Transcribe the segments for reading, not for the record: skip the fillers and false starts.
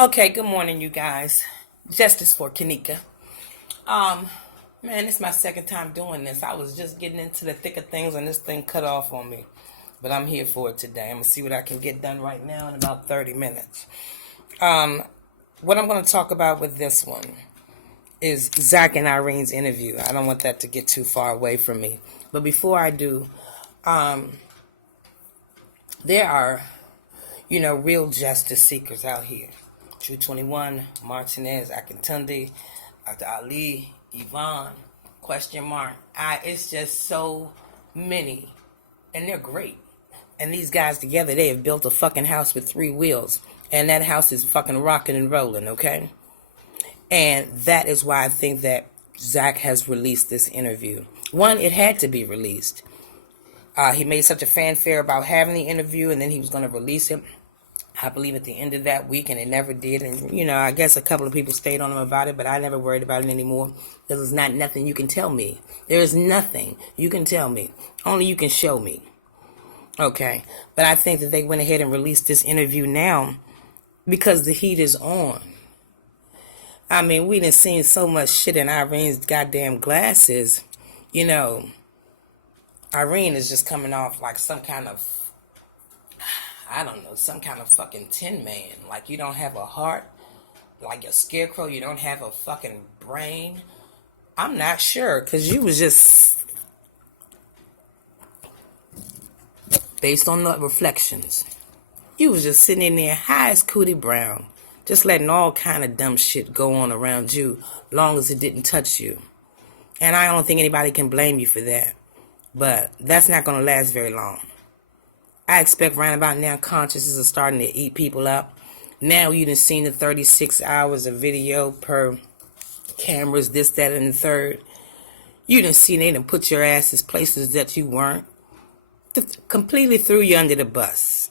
Okay, good morning, you guys. Justice for Kanika. Um, Man, it's my second time doing this. I was just getting into the thick of things and this thing cut off on me. But I'm here for it today. I'm going to see what I can get done right now in about 30 minutes. What I'm going to talk about with this one is Zack and Irene's interview. I don't want that to get too far away from me. But before I do, there are, real justice seekers out here. True 21, Martinez, Akintunde, Dr. Ali, Yvonne, question mark. It's just so many. And they're great. And these guys together, they have built a fucking house with 3 wheels. And that house is fucking rocking and rolling, okay? And that is why I think that Zack has released this interview. One, it had to be released. He made such a fanfare about having the interview, and then he was going to release it, I believe, at the end of that week, and it never did. And, I guess a couple of people stayed on him about it, but I never worried about it anymore because it's not nothing you can tell me. There is nothing you can tell me. Only you can show me. Okay? But I think that they went ahead and released this interview now because the heat is on. I mean, we done seen so much shit in Irene's goddamn glasses. Irene is just coming off like some kind of, I don't know, some kind of fucking tin man. Like you don't have a heart, like a scarecrow, you don't have a fucking brain. I'm not sure, because you was just, based on the reflections, you was just sitting in there high as Cootie Brown, just letting all kind of dumb shit go on around you, long as it didn't touch you. And I don't think anybody can blame you for that. But that's not going to last very long. I expect right about now consciousness is starting to eat people up. Now you done seen the 36 hours of video per cameras, this, that, and the third. You done seen they done put your asses places that you weren't. Completely threw you under the bus.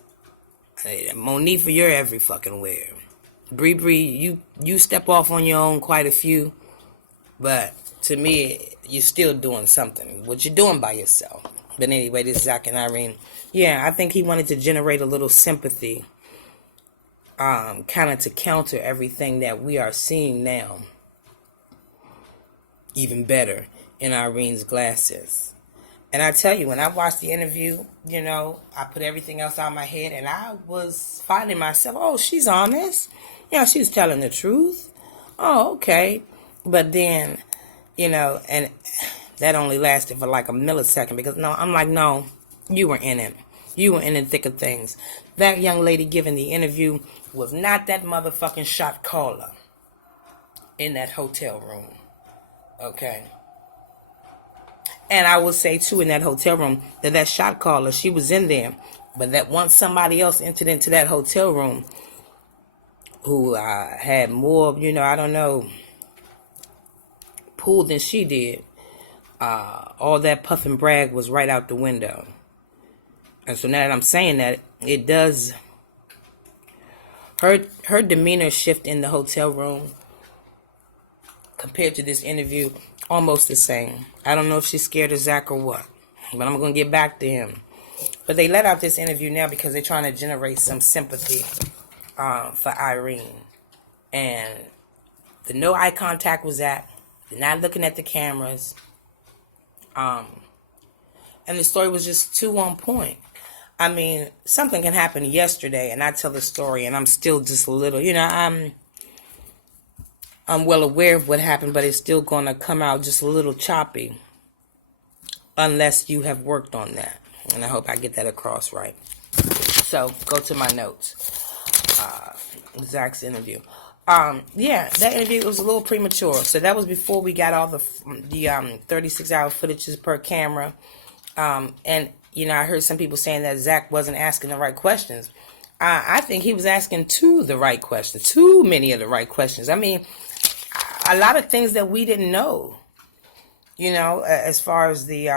Monifa, you're every fucking where. Bree, you step off on your own quite a few. But to me, you're still doing something. What you're doing by yourself. But anyway, this is Zack and Irene. Yeah, I think he wanted to generate a little sympathy. Kind of to counter everything that we are seeing now. Even better in Irene's glasses. And I tell you, when I watched the interview, I put everything else out of my head. And I was finding myself, oh, she's honest. She's telling the truth. Oh, okay. But then, and that only lasted for like a millisecond because I'm like, no, you were in it. You were in the thick of things. That young lady giving the interview was not that motherfucking shot caller in that hotel room. Okay. And I will say too, in that hotel room, that shot caller, she was in there. But that once somebody else entered into that hotel room who had more, I don't know, pool than she did, all that puff and brag was right out the window. And so now that I'm saying that, it does, her demeanor shift in the hotel room compared to this interview, almost the same. I don't know if she's scared of Zack or what, but I'm going to get back to him. But they let out this interview now because they're trying to generate some sympathy for Irene. And the no eye contact was Zack. They're not looking at the cameras. And the story was just too on point. I mean, something can happen yesterday and I tell the story and I'm still just a little, I'm well aware of what happened, but it's still going to come out just a little choppy unless you have worked on that. And I hope I get that across right. So, go to my notes. Zack's interview. That interview was a little premature. So that was before we got all the 36-hour footages per camera. And, I heard some people saying that Zack wasn't asking the right questions. I think he was asking too many of the right questions. I mean, a lot of things that we didn't know, as far as the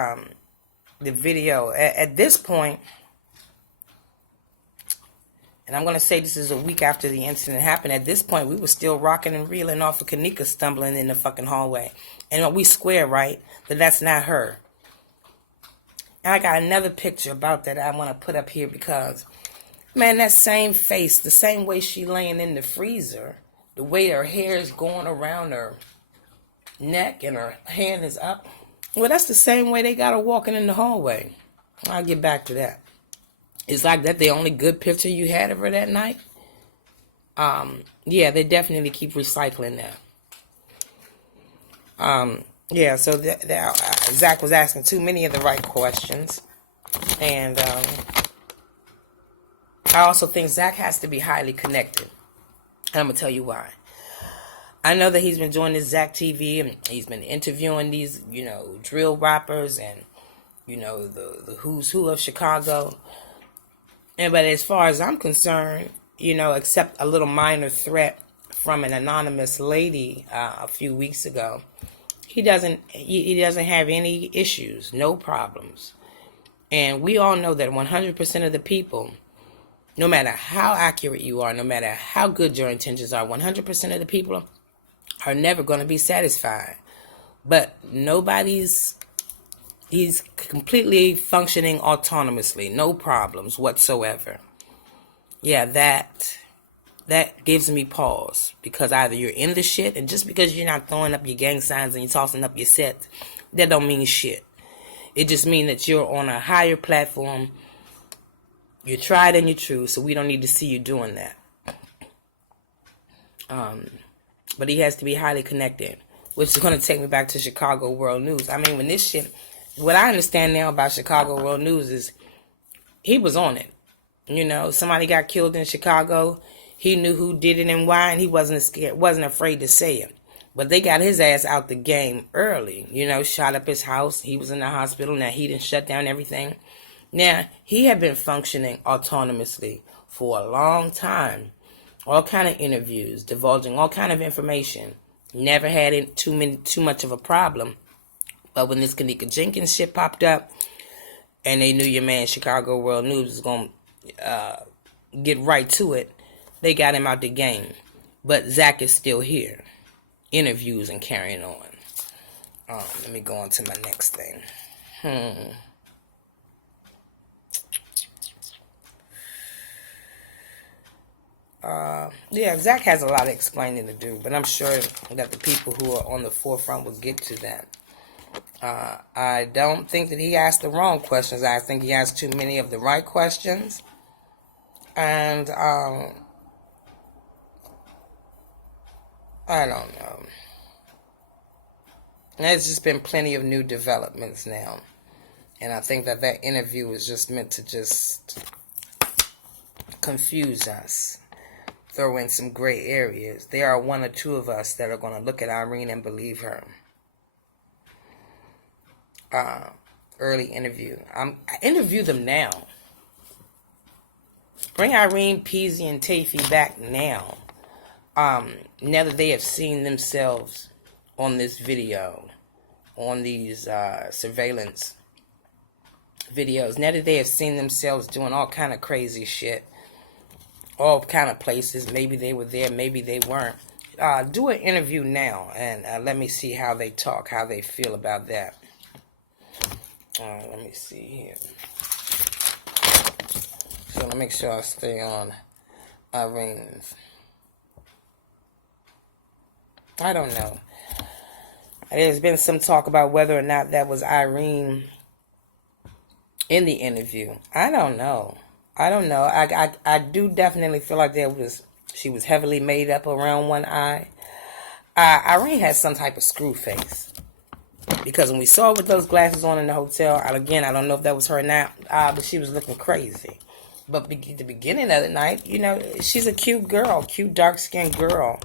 video. At this point, and I'm going to say this is a week after the incident happened. At this point, we were still rocking and reeling off of Kanika stumbling in the fucking hallway. And we swear, right, that that's not her. And I got another picture about that I want to put up here because Man, that same face, the same way she laying in the freezer, the way her hair is going around her neck and her hand is up. Well, that's the same way they got her walking in the hallway. I'll get back to that. Is like that the only good picture you had of her that night? Yeah, they definitely keep recycling that. Yeah, so Zack was asking too many of the right questions. And I also think Zack has to be highly connected. And I'm going to tell you why. I know that he's been doing this Zack TV, and he's been interviewing these, drill rappers and, the who's who of Chicago. But as far as I'm concerned, except a little minor threat from an anonymous lady a few weeks ago, he doesn't have any issues, no problems. And we all know that 100% of the people, no matter how accurate you are, no matter how good your intentions are, 100% of the people are never going to be satisfied. But he's completely functioning autonomously, no problems whatsoever. Yeah, that gives me pause, because either you're in the shit, and just because you're not throwing up your gang signs and you're tossing up your set, that don't mean shit. It just means that you're on a higher platform. You're tried and you're true, so we don't need to see you doing that. But he has to be highly connected, which is going to take me back to Chicago World News. I mean, when this shit, what I understand now about Chicago World News is he was on it. Somebody got killed in Chicago. He knew who did it and why, and he wasn't afraid to say it. But they got his ass out the game early. Shot up his house. He was in the hospital. Now he didn't shut down everything. Now, he had been functioning autonomously for a long time. All kind of interviews, divulging all kind of information. Never had too much of a problem. But when this Kanika Jenkins shit popped up, and they knew your man Chicago World News was going to get right to it, they got him out the game. But Zack is still here. Interviews and carrying on. Let me go on to my next thing. Yeah, Zack has a lot of explaining to do, but I'm sure that the people who are on the forefront will get to that. I don't think that he asked the wrong questions. I think he asked too many of the right questions. And, I don't know. There's just been plenty of new developments now. And I think that interview was just meant to just confuse us. Throw in some gray areas. There are one or two of us that are going to look at Irene and believe her. Early interview. I interview them now. Bring Irene, Peasy, and Tayfi back now. Now that they have seen themselves on this video, on these surveillance videos, now that they have seen themselves doing all kind of crazy shit, all kind of places, maybe they were there, maybe they weren't. Do an interview now, and let me see how they talk, how they feel about that. Let me see here. So let me make sure I stay on Irene's. I don't know. There's been some talk about whether or not that was Irene in the interview. I don't know. I do definitely feel like she was heavily made up around one eye. Irene had some type of screw face. Because when we saw her with those glasses on in the hotel, again, I don't know if that was her or not, but she was looking crazy. But the beginning of the night, she's a cute girl, cute dark-skinned girl.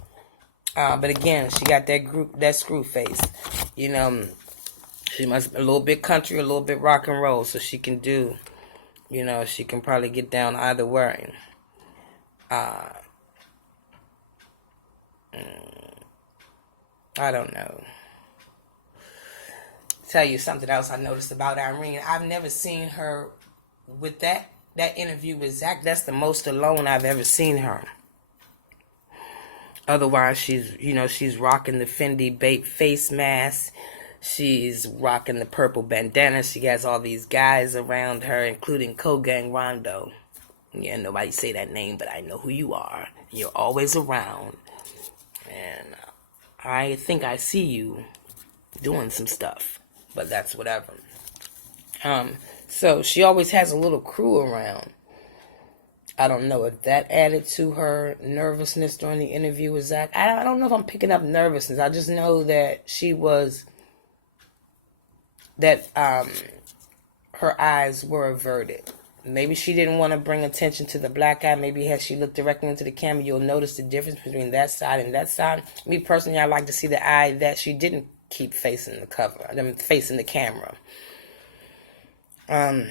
But again, she got that screw face. She must be a little bit country, a little bit rock and roll, so she can do, she can probably get down either way. I don't know. Tell you something else I noticed about Irene. I've never seen her with that interview with Zack. That's the most alone I've ever seen her. Otherwise, she's rocking the Fendi Bape face mask. She's rocking the purple bandana. She has all these guys around her, including Co-Gang Rondo. Yeah, nobody say that name, but I know who you are. You're always around. And I think I see you doing some stuff. But that's whatever. So she always has a little crew around. I don't know if that added to her nervousness during the interview with Zack. I don't know if I'm picking up nervousness. I just know that she was, that her eyes were averted. Maybe she didn't want to bring attention to the black eye. Maybe as she looked directly into the camera, you'll notice the difference between that side and that side. Me personally, I like to see the eye that she didn't keep facing the cover, facing the camera. I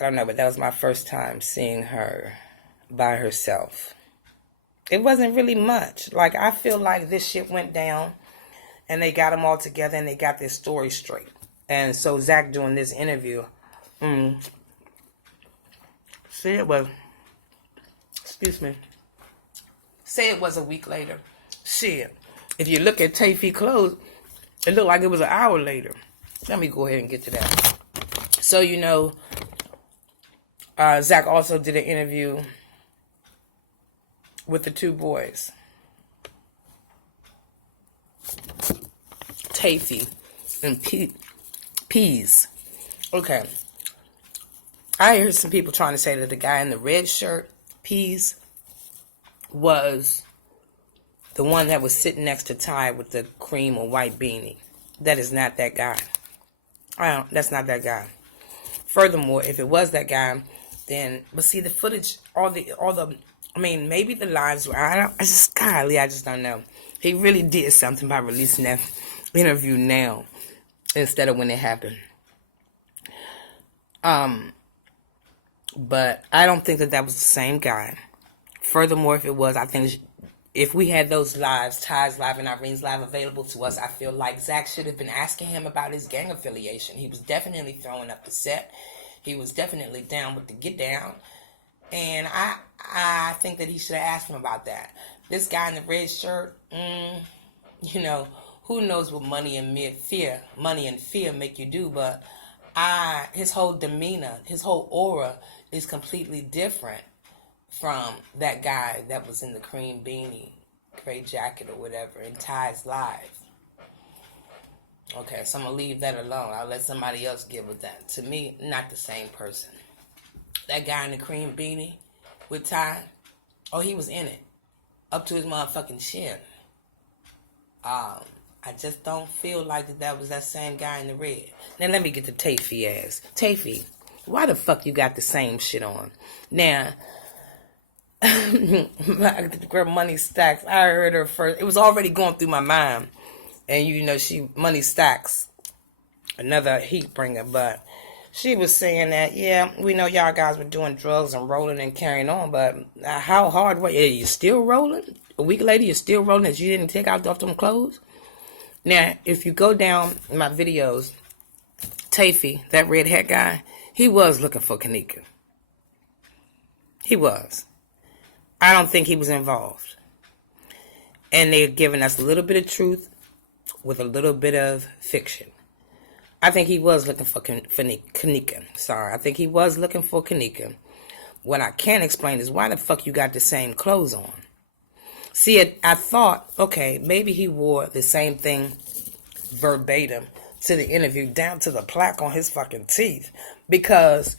don't know, but that was my first time seeing her by herself. It wasn't really much. Like, I feel like this shit went down and they got them all together and they got their story straight. And so Zack doing this interview, say it was a week later. Shit, if you look at Tayfi clothes, it looked like it was an hour later. Let me go ahead and get to that. So, you know, Zack also did an interview with the two boys, Tayfi and Peas. Okay. I heard some people trying to say that the guy in the red shirt, Peas, was the one that was sitting next to Ty with the cream or white beanie. That is not that guy. That's not that guy. Furthermore, if it was that guy, then, but see the footage, maybe the lives were, I just don't know. He really did something by releasing that interview now instead of when it happened. But I don't think that was the same guy. Furthermore, if it was, I think if we had those lives, Ty's live and Irene's live available to us, I feel like Zack should have been asking him about his gang affiliation. He was definitely throwing up the set. He was definitely down with the get down. And I think that he should have asked him about that. This guy in the red shirt, you know, who knows what money and fear make you do, but his whole demeanor, his whole aura is completely different from that guy that was in the cream beanie, gray jacket or whatever, in Ty's live. Okay, so I'm going to leave that alone. I'll let somebody else give it that. To me, not the same person. That guy in the cream beanie with Ty, he was in it. Up to his motherfucking chin. I just don't feel like that was that same guy in the red. Now let me get to Tayfi ass. Tayfi, why the fuck you got the same shit on? Now, girl Money Stacks, I heard her first. It was already going through my mind. And you know, Money Stacks, another heat bringer, but she was saying that, yeah, we know y'all guys were doing drugs and rolling and carrying on, but how hard were you? You still rolling? A week later, you're still rolling as you didn't take off them clothes? Now, if you go down my videos, Tayfi, that red hat guy, he was looking for Kanika. He was. I don't think he was involved. And they're giving us a little bit of truth with a little bit of fiction. I think he was looking for Kanika. Sorry, I think he was looking for Kanika. What I can't explain is why the fuck you got the same clothes on. See, I thought, okay, maybe he wore the same thing verbatim to the interview, down to the plaque on his fucking teeth, because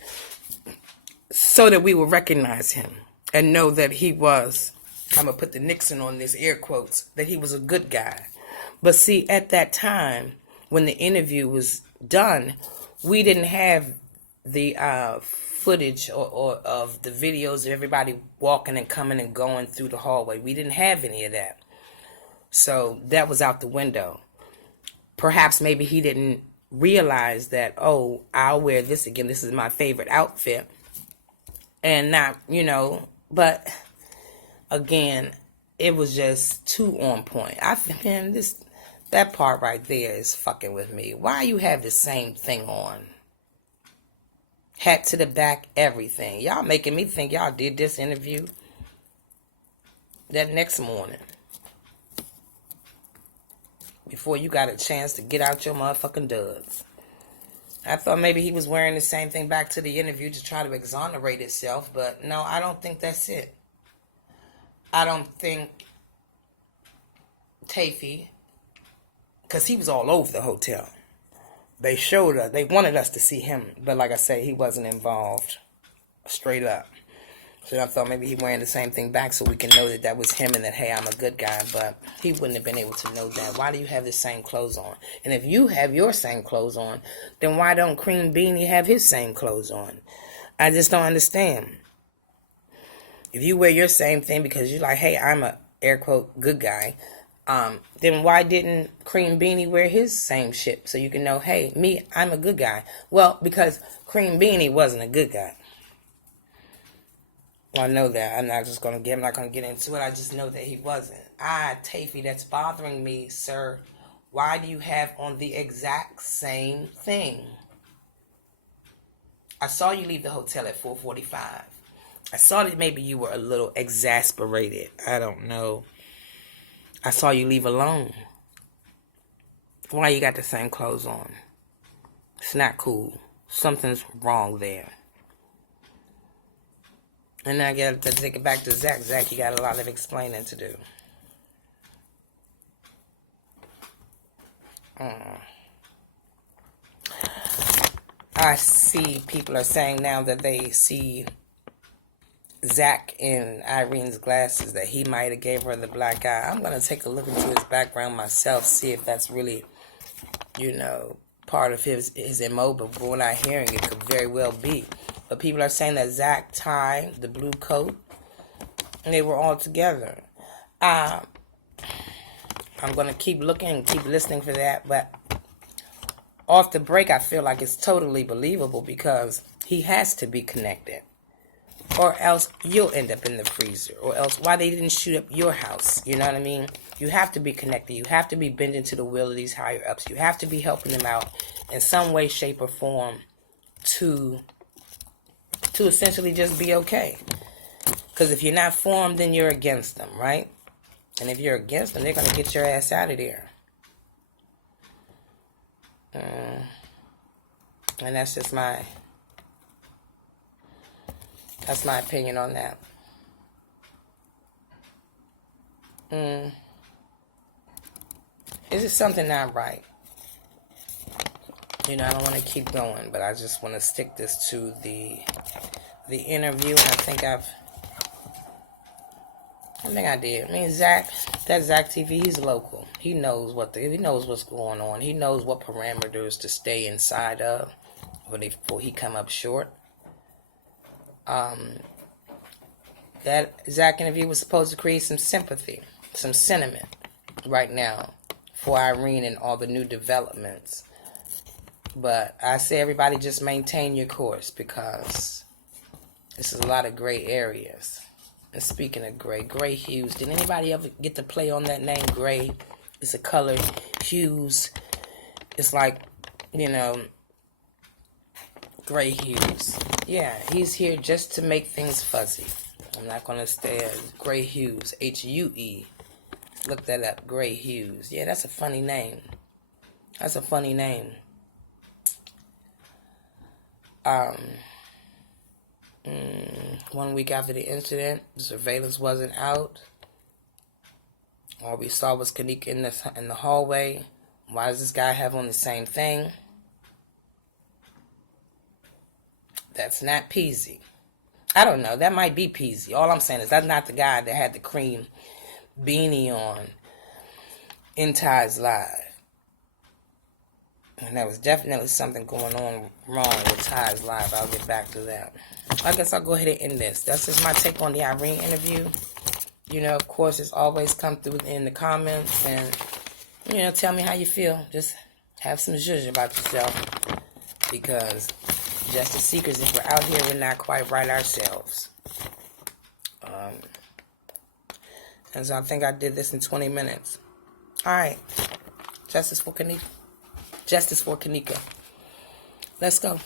so that we would recognize him and know that he was, I'm going to put the Nixon on this, air quotes, that he was a good guy. But see, at that time, when the interview was done, we didn't have the footage or of the videos of everybody walking and coming and going through the hallway. We didn't have any of that. So that was out the window. Perhaps maybe he didn't realize that, oh, I'll wear this again. This is my favorite outfit. And not, you know, but again, it was just too on point. That part right there is fucking with me. Why you have the same thing on? Hat to the back, everything. Y'all making me think y'all did this interview that next morning. Before you got a chance to get out your motherfucking duds. I thought maybe he was wearing the same thing back to the interview to try to exonerate itself, but no, I don't think that's it. I don't think Tayfi, because he was all over the hotel. They showed us, they wanted us to see him, but like I say, he wasn't involved, straight up. So I thought maybe he wearing the same thing back so we can know that that was him and that, hey, I'm a good guy. But he wouldn't have been able to know that. Why do you have the same clothes on? And if you have your same clothes on, then why don't Cream Beanie have his same clothes on? I just don't understand. If you wear your same thing because you're like, hey, I'm a, air quote, good guy, then why didn't Cream Beanie wear his same shit so you can know, hey, me, I'm a good guy? Well, because Cream Beanie wasn't a good guy. I know that. I'm not going to get into it. I just know that he wasn't. Tayfi, that's bothering me, sir. Why do you have on the exact same thing? I saw you leave the hotel at 4:45. I saw that maybe you were a little exasperated. I don't know. I saw you leave alone. Why you got the same clothes on? It's not cool. Something's wrong there. And then I got to take it back to Zack. Zack, you got a lot of explaining to do. I see people are saying now that they see Zack in Irene's glasses, that he might have gave her the black eye. I'm going to take a look into his background myself, see if that's really, part of his MO, but we're not hearing it. Could very well be. But people are saying that Zack, Ty, the blue coat, and they were all together. I'm going to keep looking, keep listening for that, but off the break, I feel like it's totally believable because he has to be connected. Or else you'll end up in the freezer. Or else why they didn't shoot up your house. You know what I mean? You have to be connected. You have to be bending to the will of these higher ups. You have to be helping them out in some way, shape, or form to essentially just be okay. Because if you're not for them, then you're against them, right? And if you're against them, they're going to get your ass out of there. And that's just my opinion on that. Is it something not right? I don't want to keep going, but I just want to stick this to the interview, and I think I did. I mean, Zack, that Zack TV, he's local. He knows he knows what's going on. He knows what parameters to stay inside of before he come up short. That Zack interview was supposed to create some sympathy, some sentiment right now for Irene and all the new developments. But I say everybody just maintain your course because this is a lot of gray areas. And speaking of gray hues, did anybody ever get to play on that name, gray? It's a color, hues. It's like, gray hues. Yeah, he's here just to make things fuzzy. I'm not going to stay at gray hues, H-U-E. Look that up, gray hues. Yeah, that's a funny name. That's a funny name. 1 week after the incident, the surveillance wasn't out. All we saw was Kanika in the hallway. Why does this guy have on the same thing? That's not Peasy. I don't know. That might be Peasy. All I'm saying is that's not the guy that had the cream beanie on in Ty's Live. And there was definitely something going on wrong with Ty's Live. I'll get back to that. I guess I'll go ahead and end this. That's just my take on the Irene interview. Of course, it's always come through in the comments. And, tell me how you feel. Just have some zhuzh about yourself. Because justice seekers, if we're out here, we're not quite right ourselves. And so I think I did this in 20 minutes. All right. Justice for Kanika. Justice for Kanika. Let's go.